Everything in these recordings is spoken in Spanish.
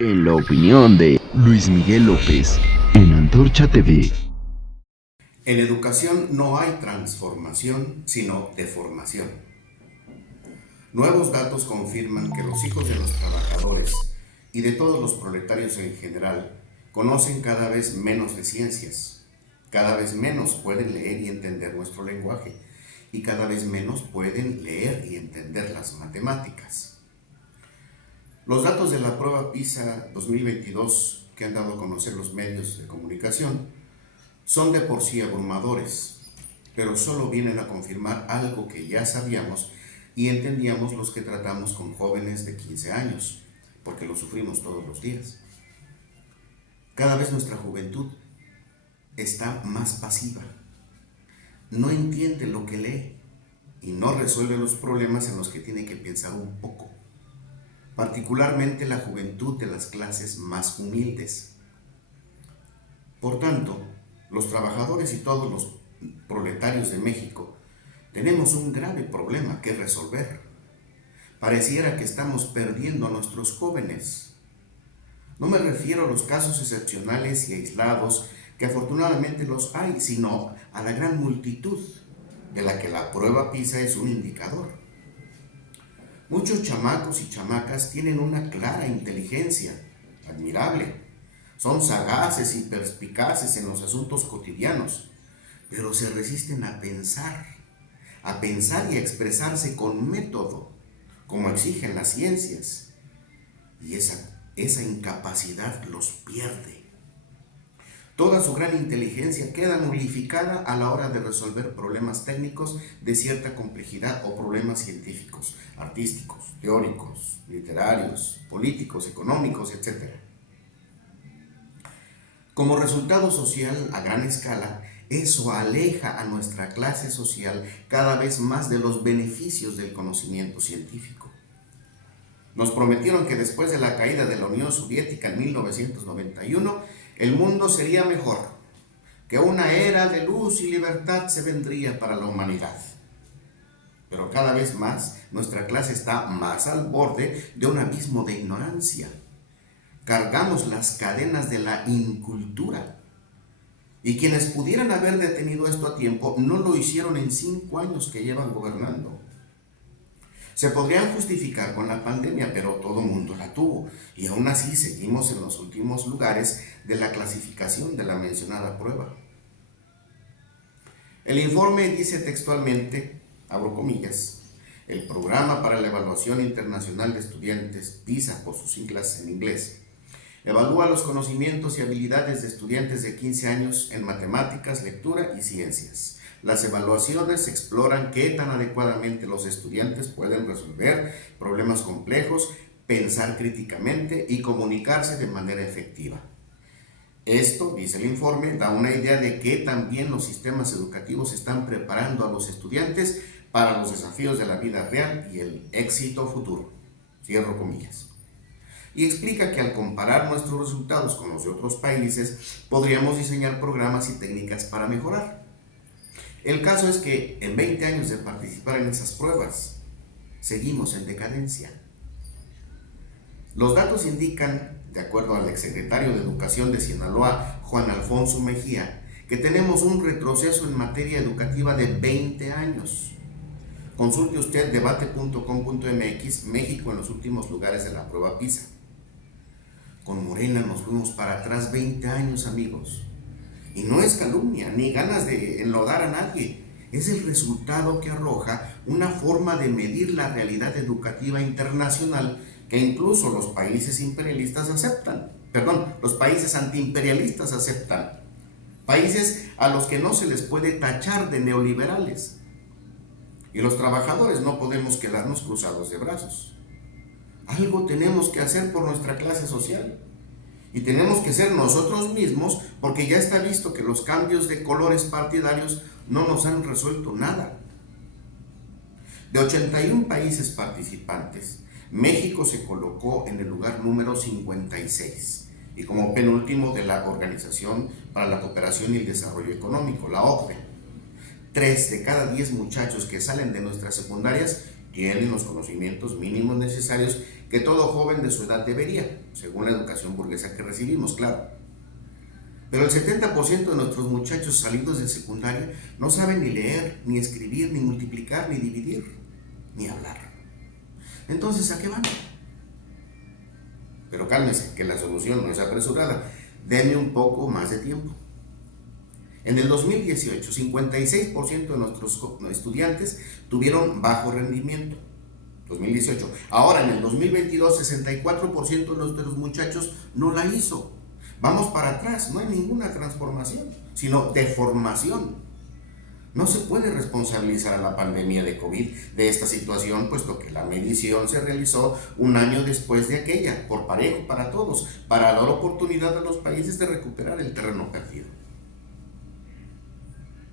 En la opinión de Luis Miguel López, en Antorcha TV. En educación no hay transformación, sino deformación. Nuevos datos confirman que los hijos de los trabajadores y de todos los proletarios en general conocen cada vez menos de ciencias, cada vez menos pueden leer y entender nuestro lenguaje y cada vez menos pueden leer y entender las matemáticas. Los datos de la prueba PISA 2022 que han dado a conocer los medios de comunicación son de por sí abrumadores, pero solo vienen a confirmar algo que ya sabíamos y entendíamos los que tratamos con jóvenes de 15 años, porque lo sufrimos todos los días. Cada vez nuestra juventud está más pasiva, no entiende lo que lee y no resuelve los problemas en los que tiene que pensar un poco, particularmente la juventud de las clases más humildes. Por tanto, los trabajadores y todos los proletarios de México tenemos un grave problema que resolver. Pareciera que estamos perdiendo a nuestros jóvenes. No me refiero a los casos excepcionales y aislados, que afortunadamente los hay, sino a la gran multitud de la que la prueba PISA es un indicador. Muchos chamacos y chamacas tienen una clara inteligencia, admirable. Son sagaces y perspicaces en los asuntos cotidianos, pero se resisten a pensar y a expresarse con método, como exigen las ciencias. Y esa incapacidad los pierde. Toda su gran inteligencia queda nulificada a la hora de resolver problemas técnicos de cierta complejidad o problemas científicos, artísticos, teóricos, literarios, políticos, económicos, etc. Como resultado social a gran escala, eso aleja a nuestra clase social cada vez más de los beneficios del conocimiento científico. Nos prometieron que después de la caída de la Unión Soviética en 1991, el mundo sería mejor, que una era de luz y libertad se vendría para la humanidad. Pero cada vez más nuestra clase está más al borde de un abismo de ignorancia. Cargamos las cadenas de la incultura. Y quienes pudieran haber detenido esto a tiempo no lo hicieron en 5 años que llevan gobernando. Se podrían justificar con la pandemia, pero todo mundo la tuvo y aún así seguimos en los últimos lugares de la clasificación de la mencionada prueba. El informe dice textualmente, abro comillas, el Programa para la Evaluación Internacional de Estudiantes, PISA por sus siglas en inglés, evalúa los conocimientos y habilidades de estudiantes de 15 años en matemáticas, lectura y ciencias. Las evaluaciones exploran qué tan adecuadamente los estudiantes pueden resolver problemas complejos, pensar críticamente y comunicarse de manera efectiva. Esto, dice el informe, da una idea de que también los sistemas educativos están preparando a los estudiantes para los desafíos de la vida real y el éxito futuro. Cierro comillas. Y explica que al comparar nuestros resultados con los de otros países, podríamos diseñar programas y técnicas para mejorar. El caso es que en 20 años de participar en esas pruebas, seguimos en decadencia. Los datos indican, de acuerdo al exsecretario de Educación de Sinaloa, Juan Alfonso Mejía, que tenemos un retroceso en materia educativa de 20 años. Consulte usted debate.com.mx, México en los últimos lugares de la prueba PISA. Con Morena nos fuimos para atrás 20 años, amigos. Y no es calumnia, ni ganas de enlodar a nadie. Es el resultado que arroja una forma de medir la realidad educativa internacional que incluso los países imperialistas aceptan. Los países antiimperialistas aceptan. Países a los que no se les puede tachar de neoliberales. Y los trabajadores no podemos quedarnos cruzados de brazos. Algo tenemos que hacer por nuestra clase social. Y tenemos que ser nosotros mismos, porque ya está visto que los cambios de colores partidarios no nos han resuelto nada. De 81 países participantes, México se colocó en el lugar número 56 y como penúltimo de la Organización para la Cooperación y el Desarrollo Económico, la OCDE. 3 de cada 10 muchachos que salen de nuestras secundarias tienen los conocimientos mínimos necesarios que todo joven de su edad debería, según la educación burguesa que recibimos, claro. Pero el 70% de nuestros muchachos salidos de secundaria no saben ni leer, ni escribir, ni multiplicar, ni dividir, ni hablar. Entonces, ¿a qué van? Pero cálmese, que la solución no es apresurada. Deme un poco más de tiempo. En el 2018, 56% de nuestros estudiantes tuvieron bajo rendimiento. 2018. Ahora, en el 2022, 64% de nuestros muchachos no la hizo. Vamos para atrás, no hay ninguna transformación, sino deformación. No se puede responsabilizar a la pandemia de COVID de esta situación, puesto que la medición se realizó un año después de aquella, por parejo para todos, para dar oportunidad a los países de recuperar el terreno perdido.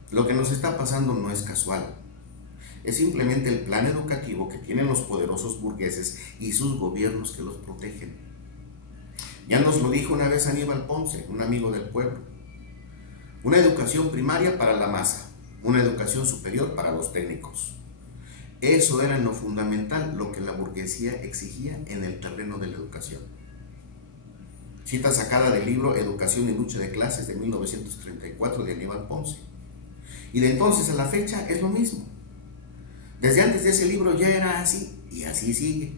Lo que nos está pasando no es casual, es simplemente el plan educativo que tienen los poderosos burgueses y sus gobiernos que los protegen. Ya nos lo dijo una vez Aníbal Ponce, un amigo del pueblo. Una educación primaria para la masa, una educación superior para los técnicos. Eso era en lo fundamental lo que la burguesía exigía en el terreno de la educación. Cita sacada del libro Educación y lucha de clases de 1934 de Aníbal Ponce. Y de entonces a la fecha es lo mismo. Desde antes de ese libro ya era así y así sigue.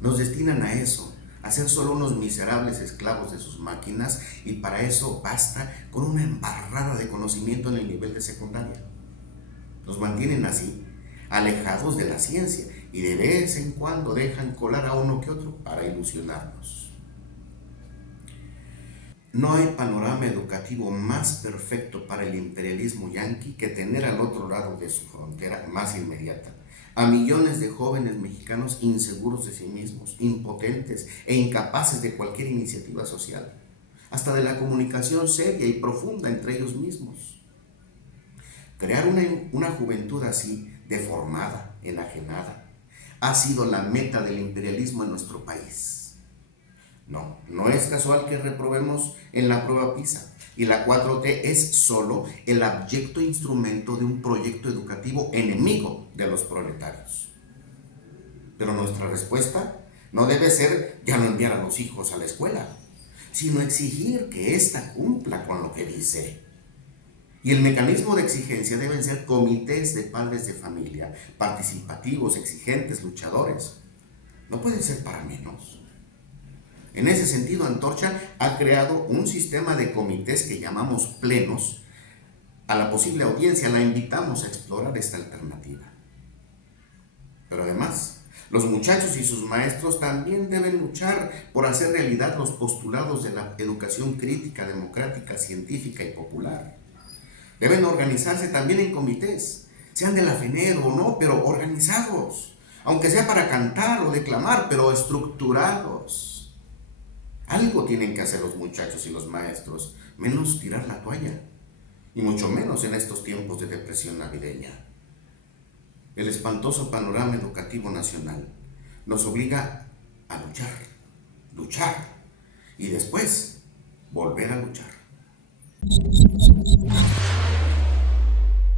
Nos destinan a eso, a ser solo unos miserables esclavos de sus máquinas, y para eso basta con una embarrada de conocimiento en el nivel de secundaria. Nos mantienen así, alejados de la ciencia, y de vez en cuando dejan colar a uno que otro para ilusionarnos. No hay panorama educativo más perfecto para el imperialismo yanqui que tener al otro lado de su frontera más inmediata a millones de jóvenes mexicanos inseguros de sí mismos, impotentes e incapaces de cualquier iniciativa social, hasta de la comunicación seria y profunda entre ellos mismos. Crear una juventud así, deformada, enajenada, ha sido la meta del imperialismo en nuestro país. No es casual que reprobemos en la prueba PISA, y la 4T es solo el abyecto instrumento de un proyecto educativo enemigo de los proletarios. Pero nuestra respuesta no debe ser ya no enviar a los hijos a la escuela, sino exigir que ésta cumpla con lo que dice. Y el mecanismo de exigencia deben ser comités de padres de familia, participativos, exigentes, luchadores. No pueden ser para menos. En ese sentido, Antorcha ha creado un sistema de comités que llamamos plenos. A la posible audiencia la invitamos a explorar esta alternativa. Pero además, los muchachos y sus maestros también deben luchar por hacer realidad los postulados de la educación crítica, democrática, científica y popular. Deben organizarse también en comités, sean de la FENER o no, pero organizados, aunque sea para cantar o declamar, pero estructurados. Algo tienen que hacer los muchachos y los maestros, menos tirar la toalla, y mucho menos en estos tiempos de depresión navideña. El espantoso panorama educativo nacional nos obliga a luchar, y después volver a luchar.